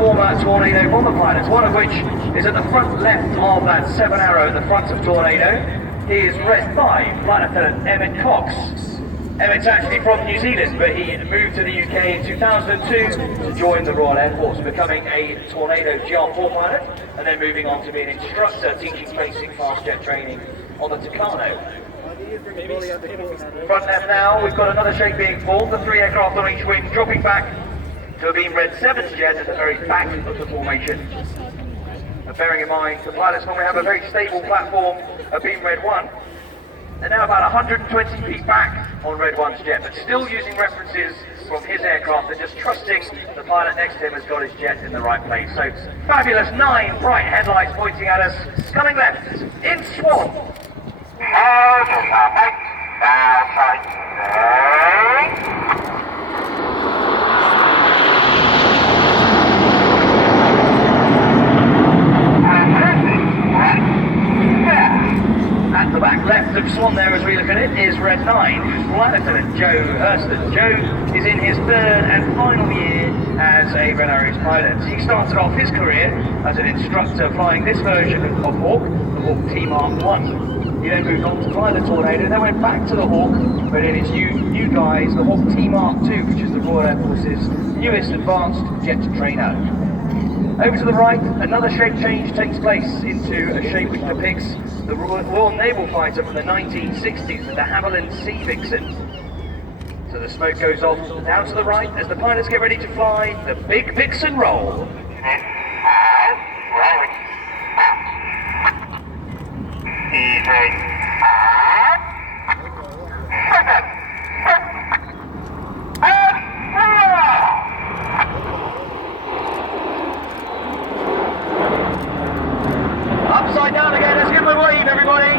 former Tornado bomber pilots, one of which is at the front left of that 7 Arrow at the front of Tornado. He is Red 5, Flight Lieutenant Emmett Cox. Emmett's actually from New Zealand, but he moved to the UK in 2002 to join the Royal Air Force, becoming a Tornado GR4 pilot, and then moving on to be an instructor teaching basic fast jet training on the Tucano. Front left now, we've got another shape being formed, the 3 aircraft on each wing dropping back to a Beam Red 7's jet at the very back of the formation. And bearing in mind, the pilots normally have a very stable platform, a Beam Red 1. They're now about 120 feet back on Red 1's jet, but still using references from his aircraft and just trusting the pilot next to him has got his jet in the right place. So, fabulous 9 bright headlights pointing at us, coming left, in Swan. At the back left of Swan there as we look at it is Red 9, Flight Lieutenant Joe Hurston. Joe is in his 3rd and final year as a Red Arrows pilot. He started off his career as an instructor flying this version of Hawk, the Hawk T-Mark 1. He then moved on to fly the Tornado, then went back to the Hawk, but in his new guise, the Hawk T-Mark 2, which is the Royal Air Force's newest advanced jet trainer. Over to the right, another shape change takes place into a shape which depicts the Royal Naval fighter from the 1960s, the de Havilland Sea Vixen. So the smoke goes off down to the right as the pilots get ready to fly the Big Vixen roll. Upside down again, let's give them a wave, everybody.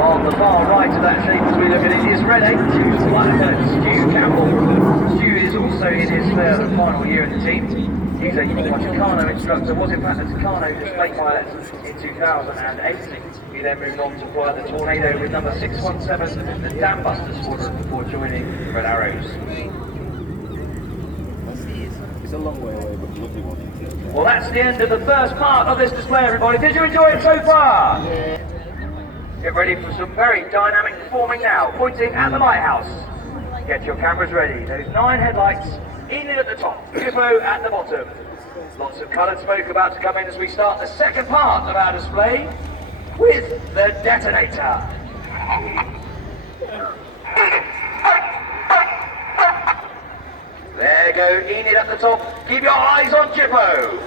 On the far right of that shape as we look at it is Red 8, Flight Lieutenant Stu Campbell. Stu is also in his 3rd and final year in the team. He's a former Tucano instructor, was in fact a Tucano display pilot in 2008. He then moved on to fly the Tornado with number 617, the Dam Buster Squadron, before joining Red Arrows. It's a long way away, but lovely one. Well, that's the end of the first part of this display, everybody. Did you enjoy it so far? Yeah. Get ready for some very dynamic performing now, pointing at the lighthouse. Get your cameras ready. Those 9 headlights in it at the top, Jippo at the bottom. Lots of coloured smoke about to come in as we start the second part of our display with the detonator. There go Enid at the top. Keep your eyes on Jippo.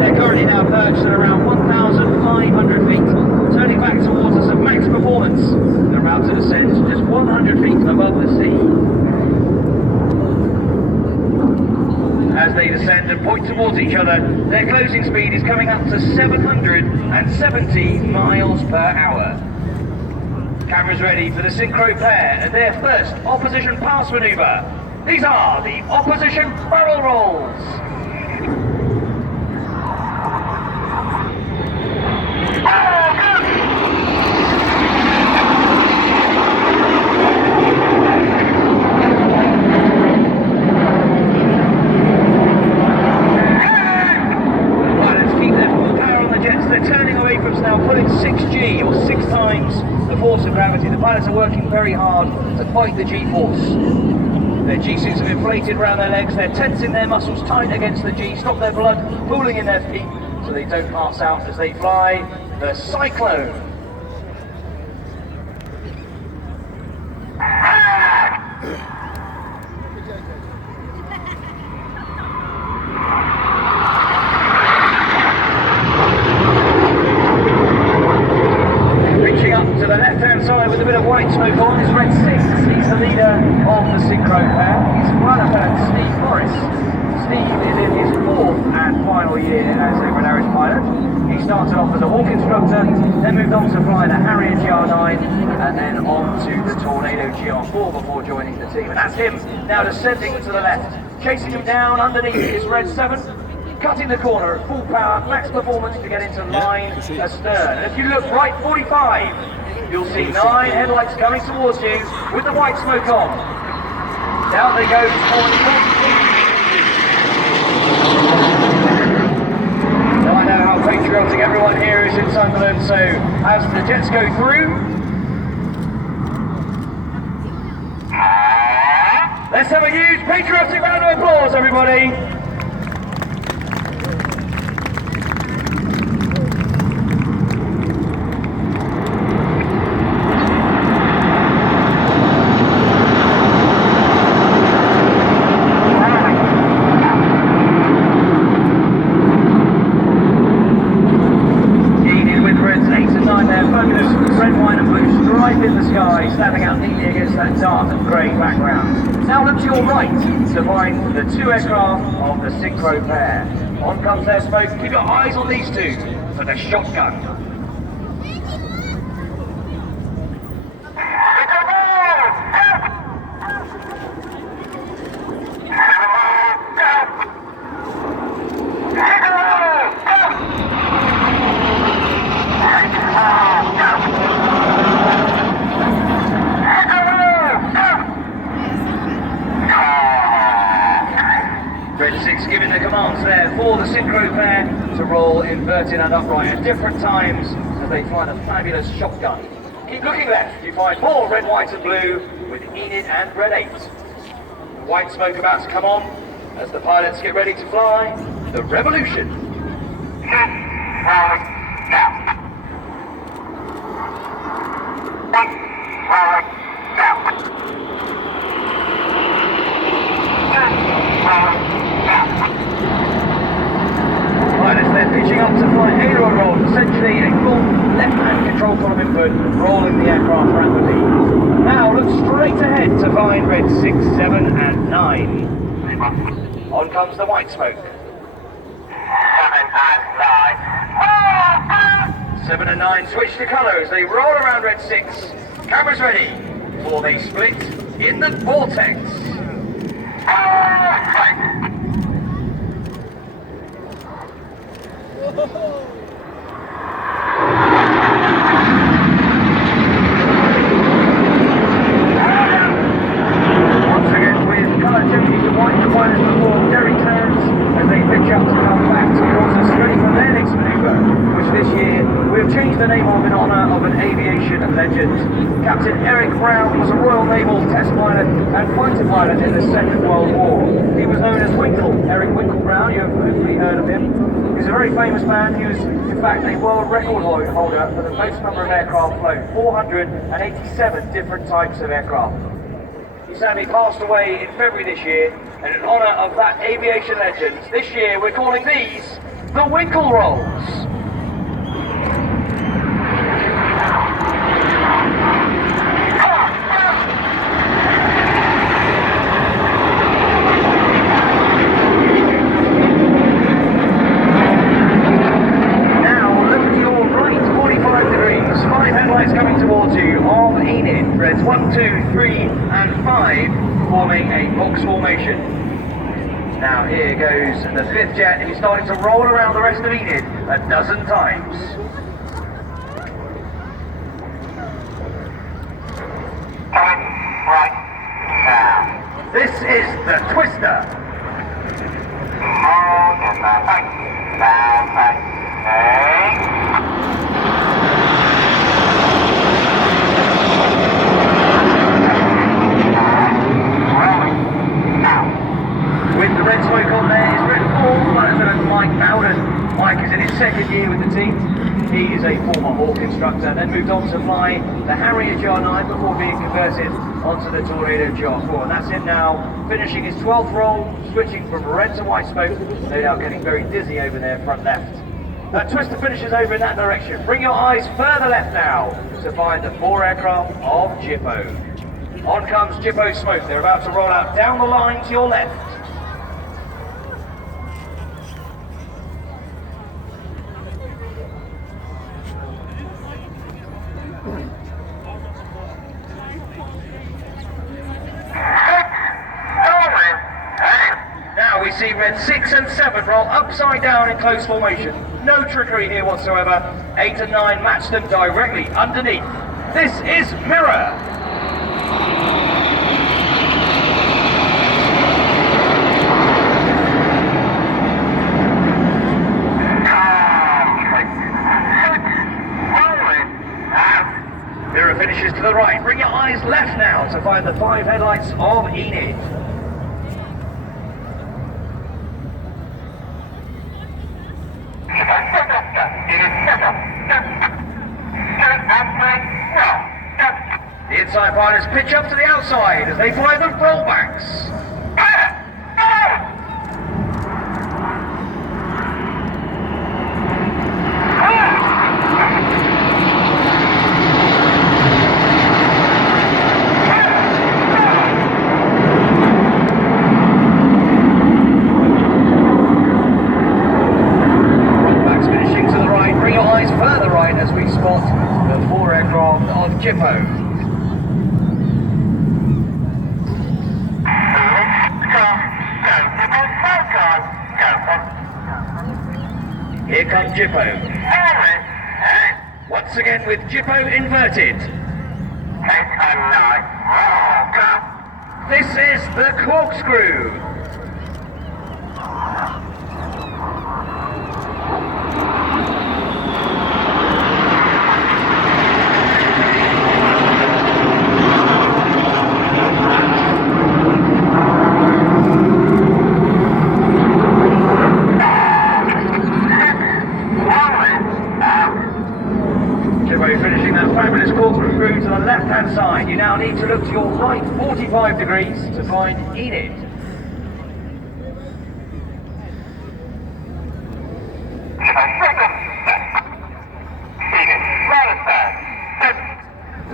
They're currently now perched at around 1,500 feet, turning back towards us at max performance. They're about to descend just 100 feet above the sea. As they descend and point towards each other, their closing speed is coming up to 770 miles per hour. Cameras ready for the synchro pair and their first opposition pass maneuver. These are the opposition barrel rolls. Pulling 6G, or 6 times the force of gravity. The pilots are working very hard to fight the G-force. Their G-suits have inflated around their legs, they're tensing their muscles tight against the G, stop their blood pooling in their feet so they don't pass out as they fly the Cyclone. To the left-hand side with a bit of white white smoke on is red 6. He's the leader of the synchro pair. He's flight lieutenant Steve Morris. Steve is in his 4th and final year as a Aerobatic pilot. He started off as a Hawk instructor, then moved on to fly the Harrier GR9, and then on to the Tornado GR4 before joining the team. And that's him now descending to the left. Chasing him down underneath is red 7. Cutting the corner at full power, max performance to get into line astern. And if you look right 45, you'll see 9 headlights coming towards you with the white smoke on. Down they go towards the Now I know how patriotic everyone here is in Sunderland, so as the jets go through, let's have a huge patriotic round of applause, everybody. Standing out neatly against that dark and grey background. Now look to your right to find the 2 aircraft of the synchro pair. On comes their smoke. Keep your eyes on these 2 for the shotgun. Red 6 giving the commands there for the synchro pair to roll inverted and upright at different times as they find a fabulous shotgun. Keep looking left, you find more red, white and blue with Enid and red 8. The white smoke about to come on as the pilots get ready to fly the Revolution. Pilots then pitching up to fly Aerobic, essentially a full left-hand control column input, rolling the aircraft rapidly. Now look straight ahead to find red 6, 7 and 9. On comes the white smoke. 7 and 9 switch to colour as they roll around red 6. Cameras ready for they split in the vortex. Once again with colour changing to white, the pilots perform very turns as they pitch up to come back towards us, ready for their next manoeuvre, which this year we've changed the name of in honour of an aviation legend. Captain Eric Brown was a Royal Naval test pilot and fighter pilot in the Second World War. He was known as Winkle, Eric Winkle Brown, you've hopefully heard of him. He's a very famous man. He was, in fact, a world record holder for the most number of aircraft flown, 487 different types of aircraft. He sadly passed away in February this year, and in honour of that aviation legend, this year we're calling these the Winkle Rolls. Coming towards you of Enid, reds 1, 2, 3 and 5 forming a box formation. Now here goes the 5th jet, and he's starting to roll around the rest of Enid a dozen times. This is the Twister. With the red smoke on there is red 4, Lieutenant Mike Bowden. Mike is in his 2nd year with the team. He is a former Hawk instructor, then moved on to fly the Harrier GR9 before being converted onto the Tornado GR4. And that's him now, finishing his 12th roll, switching from red to white smoke, no doubt getting very dizzy over there front left. That twister finishes over in that direction. Bring your eyes further left now to find the 4 aircraft of Jippo. On comes Jippo smoke. They're about to roll out down the line to your left. Now we see red 6 and 7 roll upside down in close formation. No trickery here whatsoever. 8 and 9 match them directly underneath. This is Mirror. Mirror finishes to the right. Bring your eyes left now to find the 5 headlights of Enid. The inside pilots pitch up to the outside as they fly the rollbacks. Rollbacks finishing to the right. Bring your eyes further right as we spot the 4 aircraft of Jippo. Here comes Jippo. Once again with Jippo inverted. This is the corkscrew. Finishing that fabulous corkscrew to the left-hand side. You now need to look to your right 45 degrees to find Enid.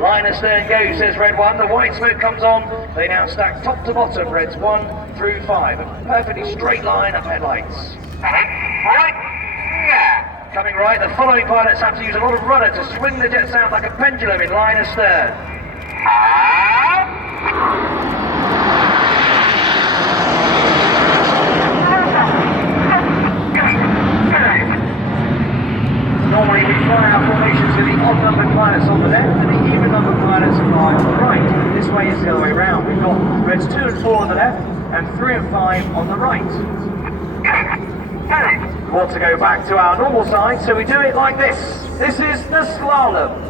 Line astern go, says red 1. The white smoke comes on. They now stack top to bottom, reds 1 through 5. A perfectly straight line of headlights. Coming right, the following pilots have to use a lot of rudder to swing the jets out like a pendulum in line astern. Normally we fly our formations with the odd-numbered pilots on the left and the even-numbered pilots fly on the right. This way is the other way round. We've got reds 2 and 4 on the left and 3 and 5 on the right. We want to go back to our normal side, so we do it like this. This is the slalom.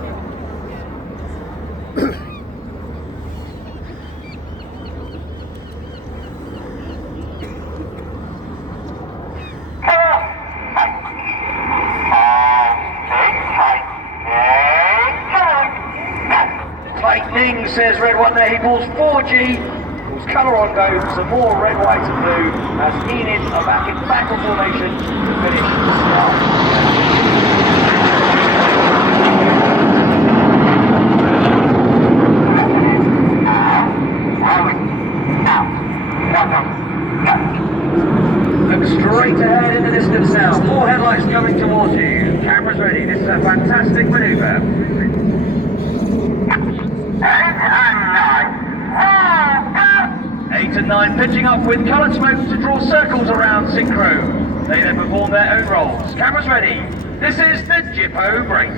Tightening, says red 1 there. He pulls 4G. Colour on go, some more red, white and blue as Enid are back in battle formation to finish the start. Look straight ahead in the distance now, 4 headlights coming towards you. Cameras ready, this is a fantastic manoeuvre. 8 and 9 pitching up with coloured smoke to draw circles around synchro. They then perform their own rolls. Cameras ready. This is the Jippo break.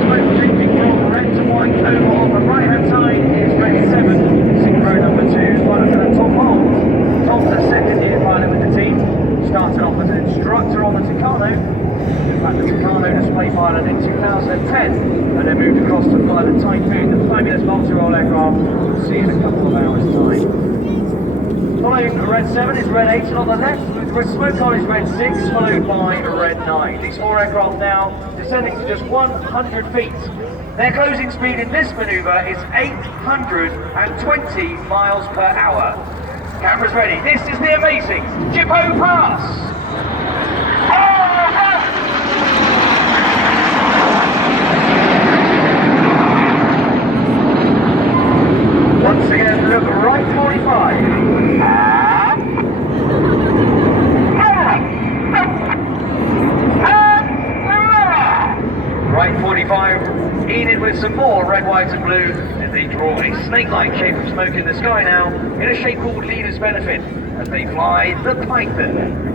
Smoke changing from red to white over on the right hand side is red 7, synchro number 2, pilot for the top hold. Tom's a second-year pilot with the team. Started off as an instructor on the Tucano. In fact, the Tucano display pilot in 2010, and then moved across to fly the Typhoon, the fabulous multi-role aircraft we'll see in a couple of hours' time. Following red 7 is red 8, and on the left, With smoke on is Red 6, followed by Red 9. These 4 aircraft now descending to just 100 feet. Their closing speed in this manoeuvre is 820 miles per hour. Cameras ready. This is the amazing Jippo Pass. Once again, look right 45. Right 45, Enid with some more red, white and blue as they draw a snake-like shape of smoke in the sky now in a shape called Leader's Benefit as they fly the Python.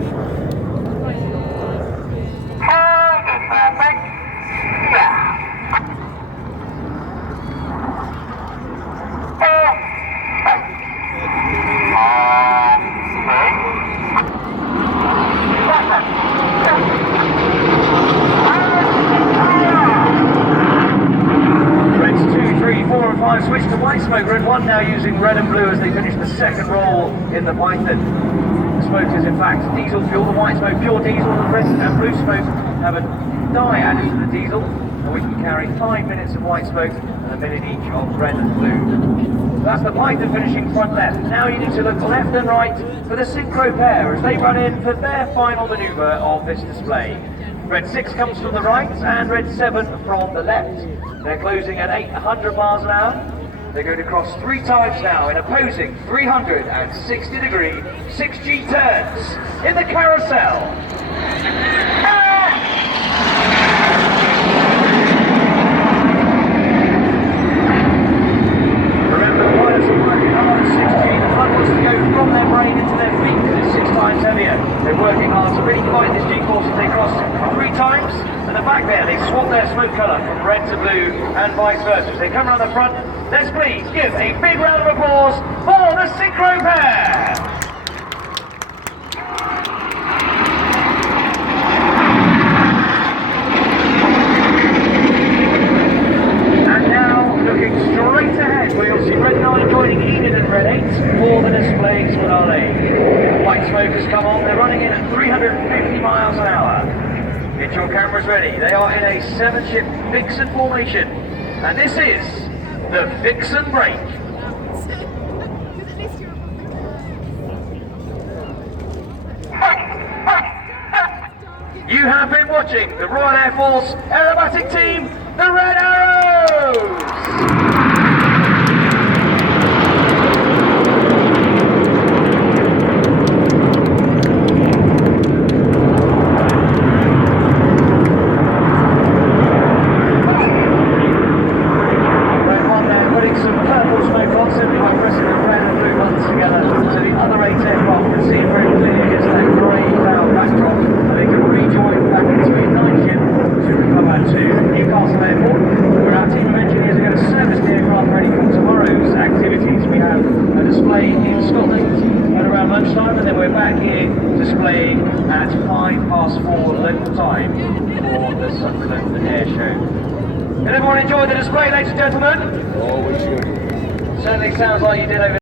Switch to white smoke, Red 1 now using red and blue as they finish the second roll in the Python. The smoke is in fact diesel fuel, the white smoke pure diesel, the red and blue smoke have a dye added to the diesel, and we can carry 5 minutes of white smoke and a minute each of red and blue. So that's the Python finishing front left. Now you need to look left and right for the synchro pair as they run in for their final manoeuvre of this display. Red 6 comes from the right and Red 7 from the left. They're closing at 800 miles an hour. They're going to cross 3 times now in opposing 360-degree 6G turns in the carousel. Remember, the pilots are working hard at 6G. The fun wants to go from their brain into their feet because it's 6 times heavier. They're working hard to really fight this G-force as they cross 3 times. And the back there, they swap their smoke colour from red to blue and vice versa. As they come around the front, let's please give a big round of applause for the synchro pair. And now, looking straight ahead, we'll see Red 9 joining Enid and Red 8 for the displays finale. White smoke has come on, they're running in at 350 miles an hour. Get your cameras ready. They are in a 7-ship Vixen formation. And this is the Vixen break. You have been watching the Royal Air Force Aerobatic team, the Red Arrows! Simply by pressing the red and blue buttons together so the other 8 aircraft can see it very clearly against that grey cloud backdrop, and they can rejoin back into a 9-ship to recover to Newcastle Airport, where our team of engineers are going to service the aircraft ready for tomorrow's activities. We have a display in Scotland at around lunchtime, and then we're back here displaying at 4:05 local time for the Sunderland Airshow. Did everyone enjoy the display, ladies and gentlemen? Always good. Certainly sounds like you did over